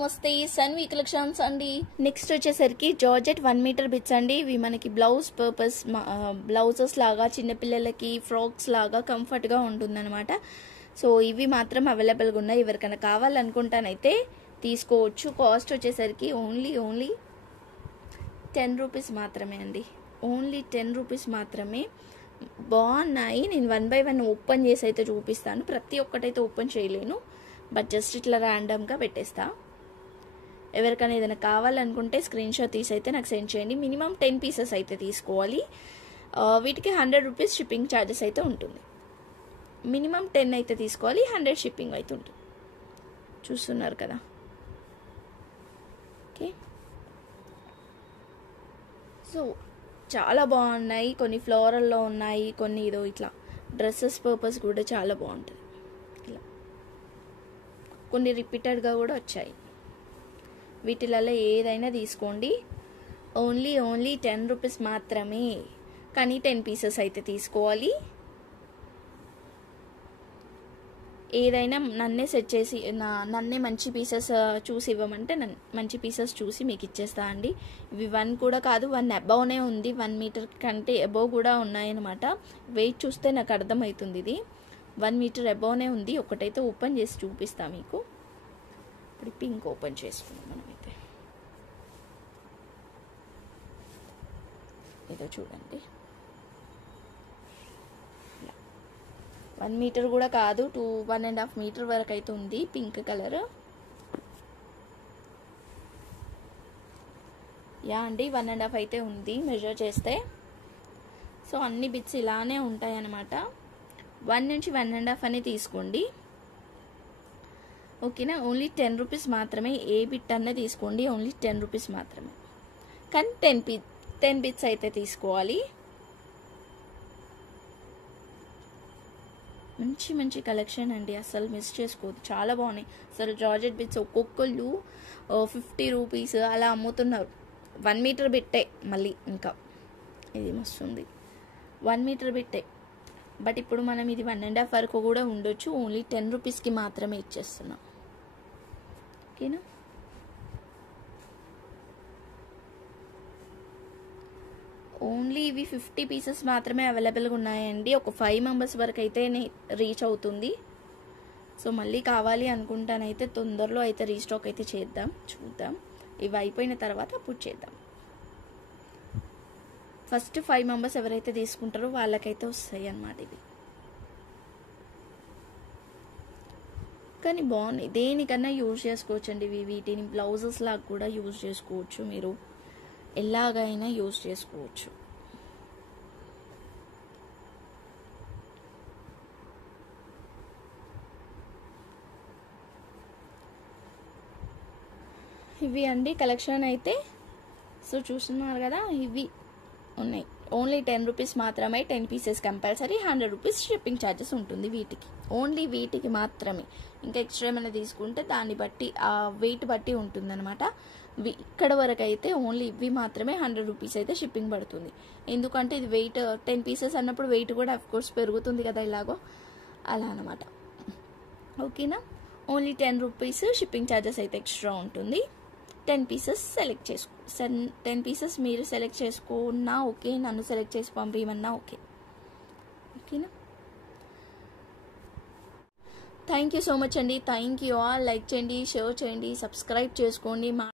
నమస్తే సన్వి కలెక్షన్స్ అండి. నెక్స్ట్ వచ్చేసరికి జార్జెట్ 1 మీటర్ బిట్స్ అండి. ఇవి మనకి బ్లౌజ్ పర్పస్ బ్లౌజెస్ లాగా చిన్నపిల్లలకి ఫ్రాక్స్ లాగా కంఫర్ట్గా ఉంటుందన్నమాట. సో ఇవి మాత్రం అవైలబుల్గా ఉన్నాయి. ఎవరికైనా కావాలనుకుంటానైతే తీసుకోవచ్చు. కాస్ట్ వచ్చేసరికి ఓన్లీ 10 రూపీస్ మాత్రమే అండి. ఓన్లీ 10 రూపీస్ మాత్రమే. బాగున్నాయి. నేను 1 బై 1 ఓపెన్ చేసి అయితే చూపిస్తాను. ప్రతి ఒక్కటైతే ఓపెన్ చేయలేను, బట్ జస్ట్ ఇట్లా ర్యాండమ్గా పెట్టేస్తా. ఎవరికైనా ఏదైనా కావాలనుకుంటే స్క్రీన్ షాట్ తీసి అయితే నాకు సెండ్ చేయండి. మినిమం 10 పీసెస్ అయితే తీసుకోవాలి. వీటికి 100 రూపీస్ షిప్పింగ్ ఛార్జెస్ అయితే ఉంటుంది. మినిమం 10 అయితే తీసుకోవాలి, 100 షిప్పింగ్ అయితే ఉంటుంది. చూస్తున్నారు కదా. ఓకే, సో చాలా బాగున్నాయి. కొన్ని ఫ్లోరల్లో ఉన్నాయి, కొన్ని ఏదో ఇట్లా డ్రెస్సెస్ పర్పస్ కూడా చాలా బాగుంటుంది. ఇలా కొన్ని రిపీటెడ్గా కూడా వచ్చాయి. వీటిలలో ఏదైనా తీసుకోండి. ఓన్లీ 10 రూపీస్ మాత్రమే, కానీ 10 పీసెస్ అయితే తీసుకోవాలి. ఏదైనా నన్నే సెట్ చేసి నన్నే మంచి పీసెస్ చూసి ఇవ్వమంటే మంచి పీసెస్ చూసి మీకు ఇచ్చేస్తా అండి. ఇవి 1 కూడా కాదు, 1 అబౌవ్నే ఉంది. 1 మీటర్ కంటే అబౌవ్ కూడా ఉన్నాయన్నమాట. వెయిట్ చూస్తే నాకు అర్థమవుతుంది. ఇది 1 మీటర్ అబౌవ్నే ఉంది. ఒకటైతే ఓపెన్ చేసి చూపిస్తా మీకు. ఇప్పుడు పింక్ ఓపెన్ చేసుకున్నాం మనమైతే. ఇదో చూడండి, 1 మీటర్ కూడా కాదు, 1.5 మీటర్ వరకు అయితే ఉంది. పింక్ కలర్ యా అండి, 1.5 అయితే ఉంది మెజర్ చేస్తే. సో అన్ని బిట్స్ ఇలానే ఉంటాయి అన్నమాట. 1 నుంచి 1.5 అని తీసుకోండి, ఓకేనా. ఓన్లీ 10 రూపీస్ మాత్రమే. ఏ బిట్ అన్న తీసుకోండి, ఓన్లీ 10 రూపీస్ మాత్రమే. కానీ 10 బిట్స్ అయితే తీసుకోవాలి. మంచి కలెక్షన్ అండి, అసలు మిస్ చేసుకోవద్దు. చాలా బాగున్నాయి అసలు. జార్జెట్ బిట్స్ ఒక్కొక్కళ్ళు 50 రూపీస్ అలా అమ్ముతున్నారు. 1 మీటర్ బిట్టే. మళ్ళీ ఇంకా ఇది మస్తుంది, 1 మీటర్ బిట్టే. బట్ ఇప్పుడు మనం ఇది 1.5 వరకు కూడా ఉండొచ్చు. ఓన్లీ 10 రూపీస్కి మాత్రమే ఇచ్చేస్తున్నాం, ఓకేనా. ఓన్లీ ఇవి 50 పీసెస్ మాత్రమే అవైలబుల్గా ఉన్నాయండి. ఒక 5 మెంబర్స్ వరకు అయితే రీచ్ అవుతుంది. సో మళ్ళీ కావాలి అనుకుంటానైతే తొందరలో అయితే రీస్టాక్ అయితే చూద్దాం. ఇవి అయిపోయిన తర్వాత అప్పుడు చేద్దాం. ఫస్ట్ 5 మెంబర్స్ ఎవరైతే తీసుకుంటారో వాళ్ళకైతే వస్తాయి అన్నమాట ఇవి. కానీ బాగున్నాయి, దేనికన్నా యూజ్ చేసుకోవచ్చండి. వీటిని బ్లౌజెస్ లాగా కూడా యూజ్ చేసుకోవచ్చు. మీరు ఎలాగైనా యూజ్ చేసుకోవచ్చు. ఇవి అండి కలెక్షన్ అయితే. సో చూస్తున్నారు కదా, ఇవి ఉన్నాయి. ఓన్లీ 10 రూపీస్ మాత్రమే. 10 pieces compulsory. 100 rupees shipping charges ఉంటుంది వీటికి. ఓన్లీ వీటికి మాత్రమే. ఇంకా ఎక్స్ట్రా ఏమైనా తీసుకుంటే దాన్ని బట్టి ఆ వెయిట్ బట్టి ఉంటుంది అనమాట. ఇక్కడ వరకు అయితే ఓన్లీ ఇవి మాత్రమే 100 రూపీస్ అయితే షిప్పింగ్ పడుతుంది. ఎందుకంటే ఇది వెయిట్ 10 పీసెస్ అన్నప్పుడు వెయిట్ కూడా అఫ్కోర్స్ పెరుగుతుంది కదా, ఇలాగో అలా అనమాట, ఓకేనా. ఓన్లీ 10 రూపీస్ షిప్పింగ్ ఛార్జెస్ అయితే ఎక్స్ట్రా ఉంటుంది. 10 పీసెస్ సెలెక్ట్ 10 పీసెస్ మీరు సెలెక్ట్ చేసుకున్నా ఓకే, నన్ను సెలెక్ట్ చేసి పంపించమన్నా ఓకే, ఓకేనా. థ్యాంక్ యూ సో మచ్ అండి. Thank you all. లైక్ చేయండి, షేర్ చేయండి, సబ్స్క్రైబ్ చేసుకోండి.